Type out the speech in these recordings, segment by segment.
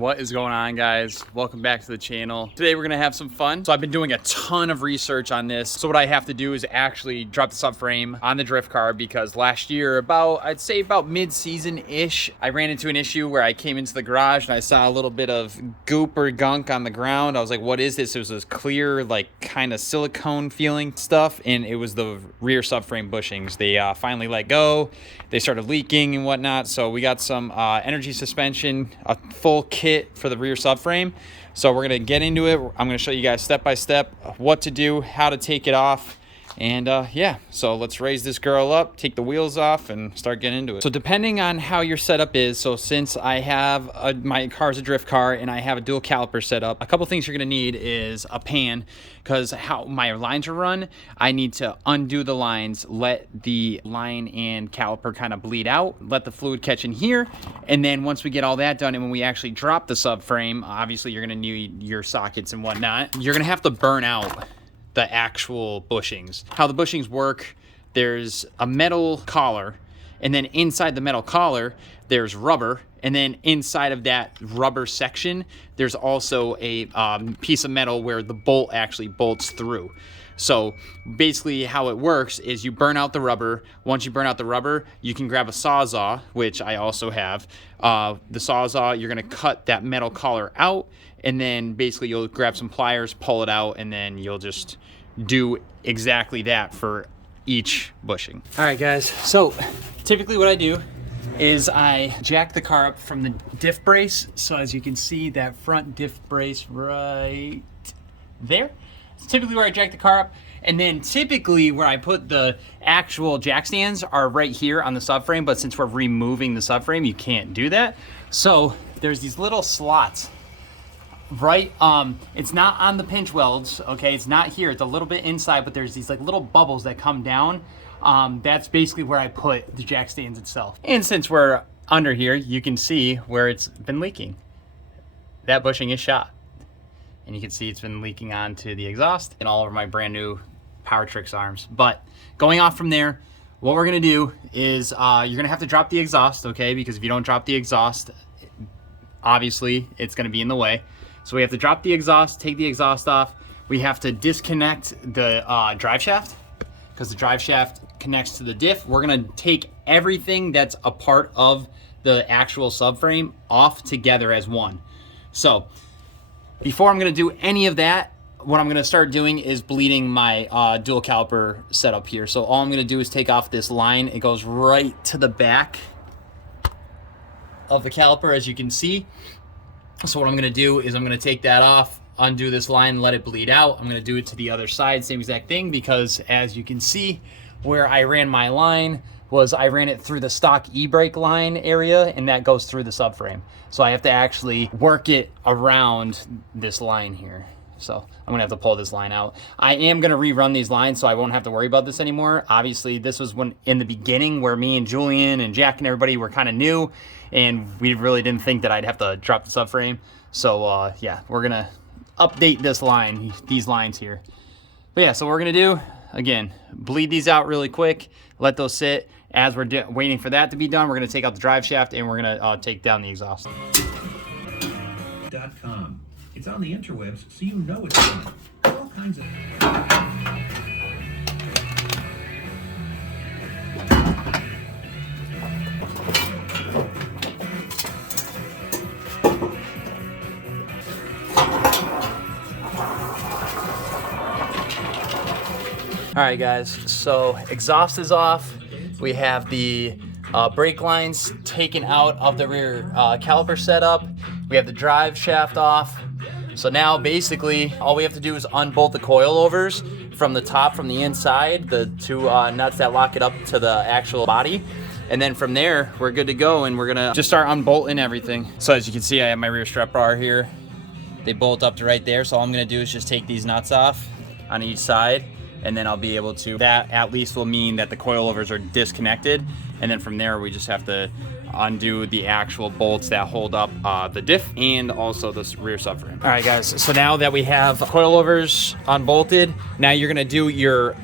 What is going on, guys? Welcome back to the channel. Today we're gonna have some fun. So I've been doing a ton of research on this. So what I have to do is actually drop the subframe on the drift car because last year, I'd say about mid-season-ish, I ran into an issue where I came into the garage and I saw a little bit of goop or gunk on the ground. I was like, what is this? It was this clear, like kind of silicone feeling stuff, and it was the rear subframe bushings. They finally let go. They started leaking and whatnot. So we got some energy suspension, a full kit for the rear subframe. So we're gonna get into it. I'm gonna show you guys step by step what to do, how to take it off, and yeah, so let's raise this girl up, take the wheels off, and start getting into it. So depending on how your setup is, so since I have my car's a drift car and I have a dual caliper setup, a couple things you're gonna need is a pan, because how my lines are run, I need to undo the lines, let the line and caliper kind of bleed out, let the fluid catch in here, and then once we get all that done and when we actually drop the subframe, obviously you're gonna need your sockets and whatnot. You're gonna have to burn out the actual bushings. How the bushings work, there's a metal collar, and then inside the metal collar there's rubber, and then inside of that rubber section there's also a piece of metal where the bolt actually bolts through. So basically how it works is you burn out the rubber. Once you burn out the rubber, you can grab a Sawzall, which I also have. The Sawzall, you're gonna cut that metal collar out, and then basically you'll grab some pliers, pull it out, and then you'll just do exactly that for each bushing. All right, guys, so typically what I do is I jack the car up from the diff brace. So as you can see, that front diff brace right there. It's typically where I jack the car up. And then typically where I put the actual jack stands are right here on the subframe, but since we're removing the subframe, you can't do that. So there's these little slots, right? It's not on the pinch welds, okay? It's not here, it's a little bit inside, but there's these like little bubbles that come down. That's basically where I put the jack stands itself. And since we're under here, you can see where it's been leaking. That bushing is shot. And you can see it's been leaking onto the exhaust and all over my brand new Power Tricks arms. But going off from there, what we're gonna do is you're gonna have to drop the exhaust, okay? Because if you don't drop the exhaust, obviously it's gonna be in the way. So we have to drop the exhaust, take the exhaust off. We have to disconnect the drive shaft, because the drive shaft connects to the diff. We're gonna take everything that's a part of the actual subframe off together as one. So before I'm gonna do any of that, what I'm gonna start doing is bleeding my dual caliper setup here. So all I'm gonna do is take off this line. It goes right to the back of the caliper, as you can see. So what I'm gonna do is I'm gonna take that off, undo this line, let it bleed out. I'm gonna do it to the other side, same exact thing, because as you can see, where I ran my line was I ran it through the stock e-brake line area, and that goes through the subframe. So I have to actually work it around this line here. So I'm gonna have to pull this line out. I am gonna rerun these lines so I won't have to worry about this anymore. Obviously, this was when in the beginning where me and Julian and Jack and everybody were kind of new, and we really didn't think that I'd have to drop the subframe. So yeah, we're gonna update this line, these lines here. But yeah, so what we're gonna do, again, bleed these out really quick, let those sit. As we're waiting for that to be done, we're gonna take out the drive shaft and we're gonna take down the exhaust. .com. It's on the interwebs, so you know it's on. All kinds of... All right, guys, so exhaust is off. We have the brake lines taken out of the rear caliper setup. We have the drive shaft off. So now basically all we have to do is unbolt the coilovers from the top, from the inside, the two nuts that lock it up to the actual body. And then from there, we're good to go, and we're gonna just start unbolting everything. So as you can see, I have my rear strut bar here. They bolt up to right there. So all I'm gonna do is just take these nuts off on each side, and then I'll be able to, that at least will mean that the coilovers are disconnected. And then from there, we just have to undo the actual bolts that hold up the diff and also the rear subframe. All right, guys, so now that we have coilovers unbolted, now you're gonna do your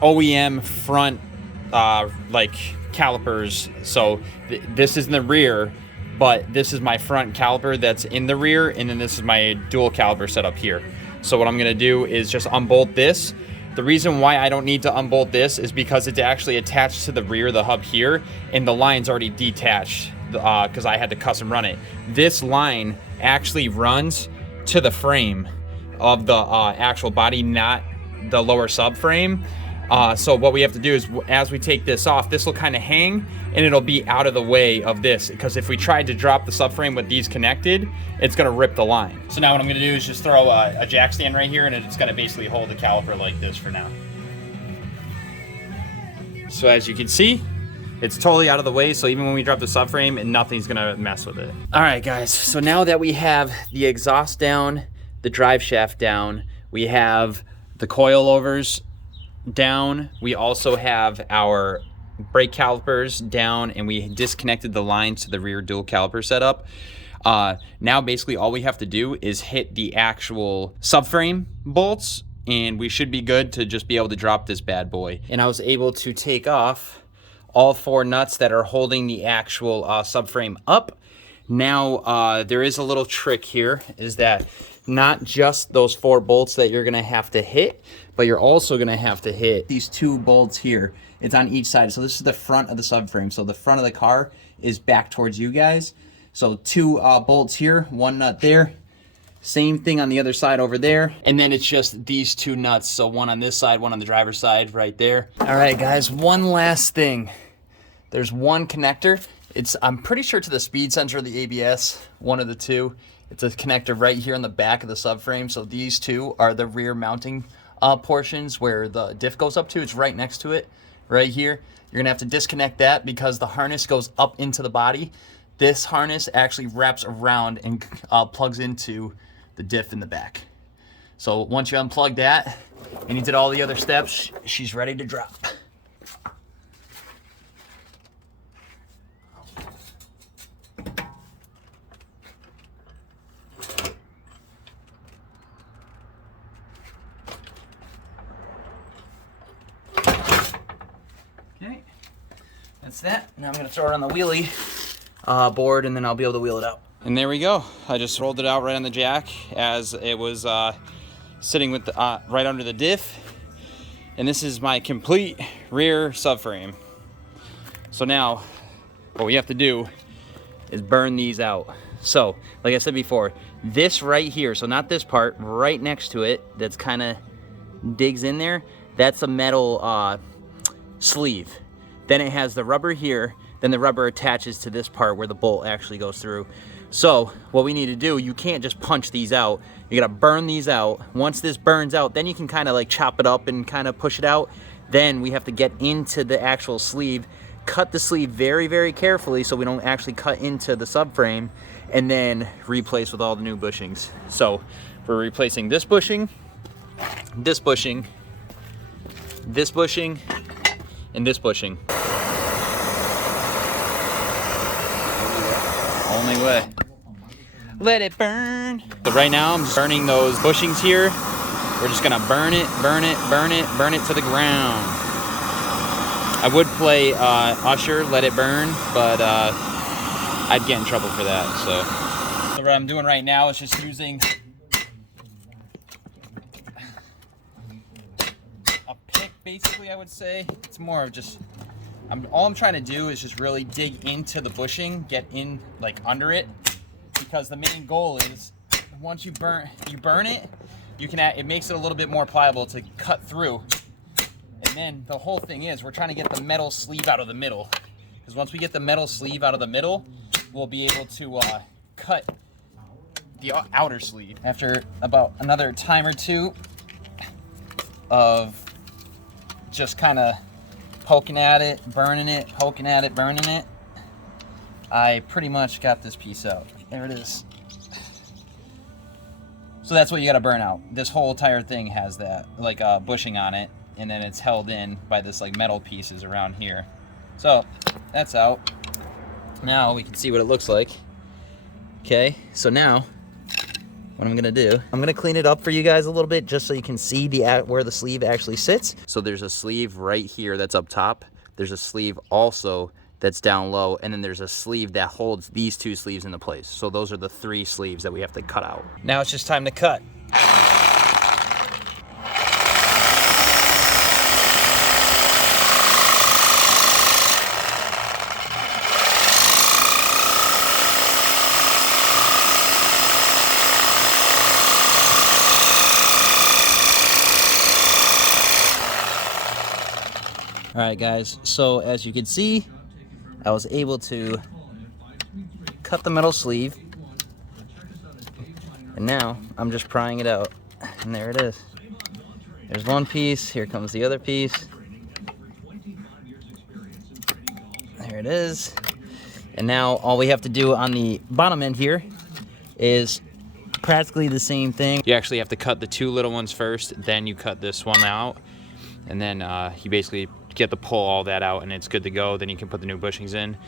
OEM front like calipers. So this is in the rear, but this is my front caliper that's in the rear, and then this is my dual caliper setup here. So what I'm gonna do is just unbolt this. The reason why I don't need to unbolt this is because it's actually attached to the rear of the hub here, and the line's already detached because I had to custom run it. This line actually runs to the frame of the actual body, not the lower subframe. So what we have to do is, as we take this off, this will kind of hang and it'll be out of the way of this, because if we tried to drop the subframe with these connected, it's gonna rip the line. So now what I'm gonna do is just throw a jack stand right here, and it's gonna basically hold the caliper like this for now. So as you can see, it's totally out of the way, so even when we drop the subframe, nothing's gonna mess with it. All right, guys, so now that we have the exhaust down, the drive shaft down, we have the coilovers down, we also have our brake calipers down, and we disconnected the lines to the rear dual caliper setup. Now basically all we have to do is hit the actual subframe bolts, and we should be good to just be able to drop this bad boy. And I was able to take off all 4 nuts that are holding the actual subframe up. Now there is a little trick here, is that not just those 4 bolts that you're gonna have to hit, but you're also gonna have to hit these 2 bolts here. It's on each side. So this is the front of the subframe. So the front of the car is back towards you guys. So 2 bolts here, 1 nut there. Same thing on the other side over there. And then it's just these 2 nuts. So 1 on this side, 1 on the driver's side right there. All right, guys, one last thing. There's 1 connector. I'm pretty sure to the speed sensor or the ABS, one of the 2. It's a connector right here on the back of the subframe. So these 2 are the rear mounting portions where the diff goes up to. It's right next to it, right here. You're gonna have to disconnect that because the harness goes up into the body. This harness actually wraps around and plugs into the diff in the back. So once you unplug that and you did all the other steps, she's ready to drop. Okay, that's that. Now I'm gonna throw it on the wheelie board, and then I'll be able to wheel it out. And there we go. I just rolled it out right on the jack as it was sitting with the, right under the diff. And this is my complete rear subframe. So now what we have to do is burn these out. So like I said before, this right here, so not this part, right next to it, that's kind of digs in there, that's a metal sleeve. Then it has the rubber here, then the rubber attaches to this part where the bolt actually goes through. So what we need to do, you can't just punch these out, you gotta burn these out. Once this burns out, then you can kind of like chop it up and kind of push it out. Then we have to get into the actual sleeve, cut the sleeve very, very carefully so we don't actually cut into the subframe, and then replace with all the new bushings. So we're replacing this bushing, this bushing, this bushing, and this bushing. Only way. Let it burn. So right now I'm just burning those bushings here. We're just gonna burn it, burn it, burn it, burn it to the ground. I would play Usher, Let It Burn, but I'd get in trouble for that. So what I'm doing right now is just using a pick, basically, I would say. It's more of just, all I'm trying to do is just really dig into the bushing, get in like under it, because the main goal is once you burn it, you can it makes it a little bit more pliable to cut through. And then the whole thing is we're trying to get the metal sleeve out of the middle, because once we get the metal sleeve out of the middle, we'll be able to cut the outer sleeve. After about another time or two of just kind of poking at it, burning it, poking at it, burning it, I pretty much got this piece out. There it is. So that's what you gotta burn out. This whole entire thing has that, like bushing on it, and then it's held in by this like metal pieces around here. So that's out. Now we can see what it looks like. Okay, so now what I'm gonna do, I'm gonna clean it up for you guys a little bit just so you can see where the sleeve actually sits. So there's a sleeve right here that's up top. There's a sleeve also that's down low, and then there's a sleeve that holds these two sleeves into place. So those are the 3 sleeves that we have to cut out. Now it's just time to cut. All right, guys, so as you can see, I was able to cut the metal sleeve, and now I'm just prying it out, and there it is. There's one piece, here comes the other piece. There it is. And now all we have to do on the bottom end here is practically the same thing. You actually have to cut the 2 little ones first, then you cut this one out, and then you basically get to pull all that out and it's good to go. Then you can put the new bushings in.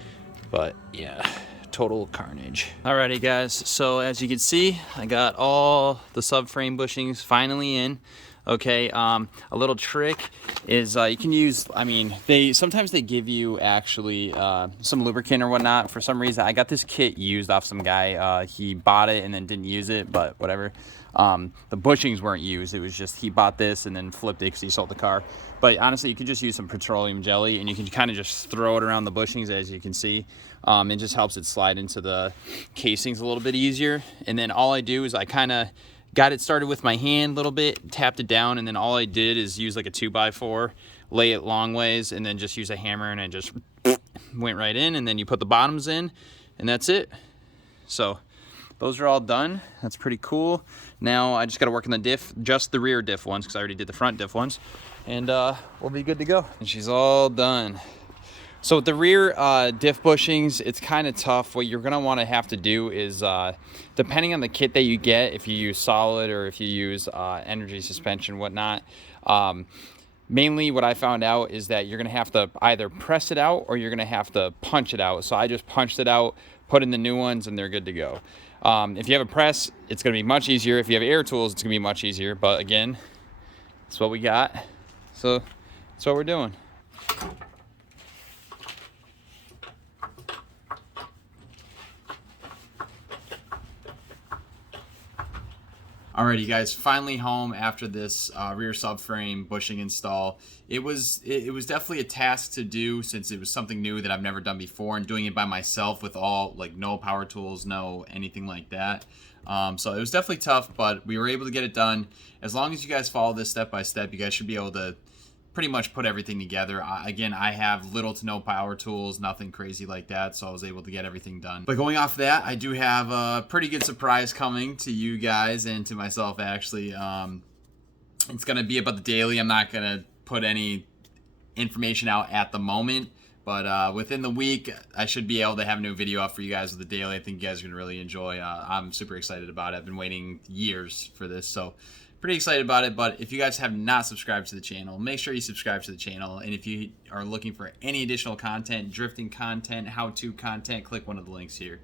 But yeah, total carnage. Alrighty guys, so as you can see, I got all the subframe bushings finally in. Okay, a little trick is you can use, I mean, sometimes they give you actually some lubricant or whatnot. For some reason, I got this kit used off some guy. He bought it and then didn't use it, but whatever. The bushings weren't used. It was just he bought this and then flipped it because he sold the car. But honestly, you could just use some petroleum jelly and you can kind of just throw it around the bushings, as you can see. It just helps it slide into the casings a little bit easier. And then all I do is I kind of got it started with my hand a little bit, tapped it down, and then all I did is use like a 2x4, lay it long ways, and then just use a hammer, and it just went right in, and then you put the bottoms in, and that's it. So those are all done. That's pretty cool. Now I just got to work on the diff, just the rear diff ones, because I already did the front diff ones, and we'll be good to go. And she's all done. So with the rear diff bushings, it's kind of tough. What you're gonna want to have to do is, depending on the kit that you get, if you use solid or if you use energy suspension, whatnot, mainly what I found out is that you're gonna have to either press it out or you're gonna have to punch it out. So I just punched it out, put in the new ones, and they're good to go. If you have a press, it's gonna be much easier. If you have air tools, it's gonna be much easier. But again, that's what we got. So that's what we're doing. Alright, you guys, finally home after this rear subframe bushing install. It was definitely a task to do, since it was something new that I've never done before, and doing it by myself with all, like, no power tools, no anything like that. So it was definitely tough, but we were able to get it done. As long as you guys follow this step by step, you guys should be able to pretty much put everything together. Again, I have little to no power tools, nothing crazy like that, so I was able to get everything done. But going off that, I do have a pretty good surprise coming to you guys and to myself, actually. It's going to be about the daily. I'm not going to put any information out at the moment, but within the week, I should be able to have a new video up for you guys with the daily. I think you guys are going to really enjoy. I'm super excited about it. I've been waiting years for this, so pretty excited about it. But if you guys have not subscribed to the channel, make sure you subscribe to the channel. And if you are looking for any additional content, drifting content, how-to content, click one of the links here.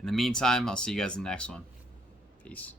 In the meantime, I'll see you guys in the next one. Peace.